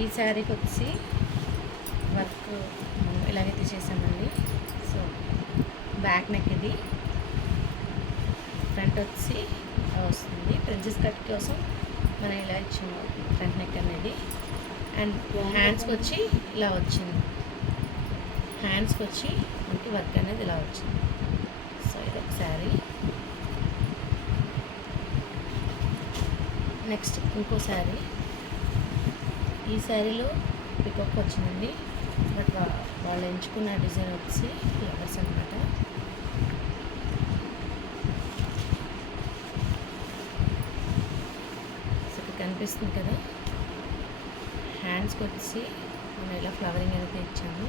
ఈ శారీకి వచ్చి వర్క్ ఇలాగైతే చేసామండి. సో బ్యాక్ నెక్ ఇది, ఫ్రంట్ వచ్చి వస్తుంది. ప్రిన్సెస్ కట్ కోసం మనం ఇలా ఇచ్చాము ఫ్రంట్ నెక్ అనేది. అండ్ హ్యాండ్స్కి వచ్చి ఇలా వచ్చింది, హ్యాండ్స్కి వచ్చి మనకి వర్క్ అనేది ఇలా వచ్చింది. సో ఇది ఒక శారీ. నెక్స్ట్ ఇంకో శారీ. ఈ శారీలో పికాక్ వచ్చిందండి, బట్ వాళ్ళు ఎంచుకున్న డిజైన్ వచ్చి ఫ్లవర్స్ అనమాట. సో ఇక్కడ కనిపిస్తుంది కదా, హ్యాండ్స్కి వచ్చి మనం ఇలా ఫ్లవరింగ్ అయితే ఇచ్చాము.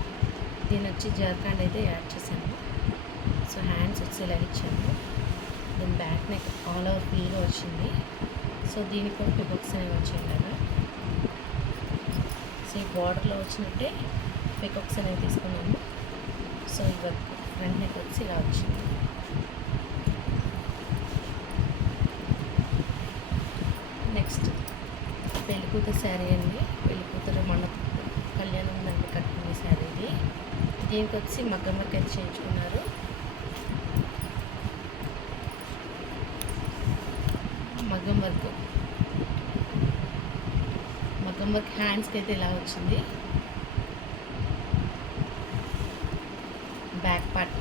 దీని వచ్చి జర్కాండ్ అయితే యాడ్ చేశాము. సో హ్యాండ్స్ వచ్చి ఇలా ఇచ్చాము. దీని బ్యాక్ నెక్ ఆల్ ఓవర్ ఫుల్గా వచ్చింది. సో దీనికి కూడా పికాక్స్ అనేవి వచ్చాయి కదా. సో ఈ బార్డర్లో వచ్చినట్టే పికాక్స్ అనేవి తీసుకున్నాము. సో ఈ వర్క్ ఫ్రంట్ నెక్ వచ్చి ఇలా వచ్చింది. నెక్స్ట్ పెళ్ళికూతురు శారీ అండి. పెళ్ళికూతురు మన కళ్యాణం దాన్ని కట్టుకునే శారీ ఇది. దీనికి వచ్చి మగ్గం వర్క్ అయితే చేయించుకున్నారు. మగ్గం వర్క్ హ్యాండ్స్కి అయితే ఇలా వచ్చింది. బ్యాక్ పార్ట్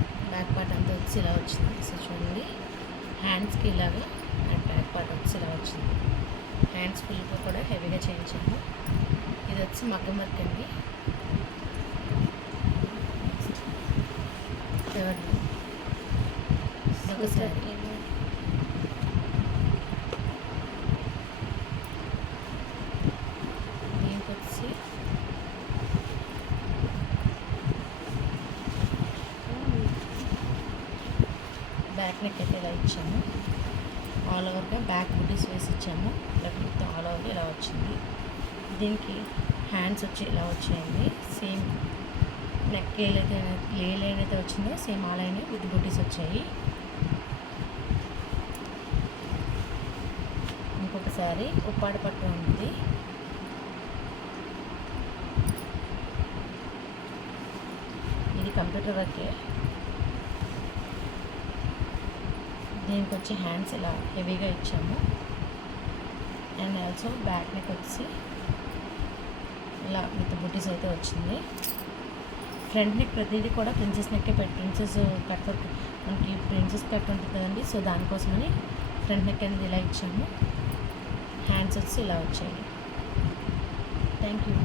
అంతా వచ్చి ఇలా వచ్చింది. సో చూడండి, హ్యాండ్స్కి ఇలాగా అండ్ బ్యాక్ పార్ట్ వచ్చి ఇలా వచ్చింది. హ్యాండ్స్ ఫుల్గా కూడా హెవీగా చేయించాము. ఇది వచ్చి మగ్గం వర్క్ అండి. ఒకసారి దీనికి వచ్చి బ్యాక్ నెక్ అయితే ఇలా ఇచ్చాము. ఆల్ ఓవర్గా బ్యాక్ బుటీస్ వేసి ఇచ్చాము. లెఫ్ట్ మొత్తం ఆల్ ఓవర్గా ఇలా వచ్చింది. దీనికి హ్యాండ్స్ వచ్చి ఇలా వచ్చాయండి. సేమ్ నెక్ ఏదైతే వచ్చిందో సేమ్ అలానే విత్ బుటీస్ వచ్చాయి. ఇంకొకసారి ఉప్పాడ పట్టు ఉంది. ఇది కంప్యూటర్ వర్కే. దీనికి వచ్చి హ్యాండ్స్ ఇలా హెవీగా ఇచ్చాము. అండ్ ఆల్సో బ్యాక్ నెక్ వచ్చి ఇలా విత్ బుటీస్ అయితే వచ్చింది. ఫ్రంట్ నెక్ ప్రతిదీ కూడా ప్రిన్సెస్ నెక్కే ప్రిన్సెస్ కట్ వర్క్ మనకి ప్రిన్సెస్ కట్ ఉంటుంది కదండి. సో దానికోసమని ఫ్రంట్ నెక్ అనేది ఇలా ఇచ్చాము. హ్యాండ్స్ వచ్చి ఇలా వచ్చాయి. Thank you.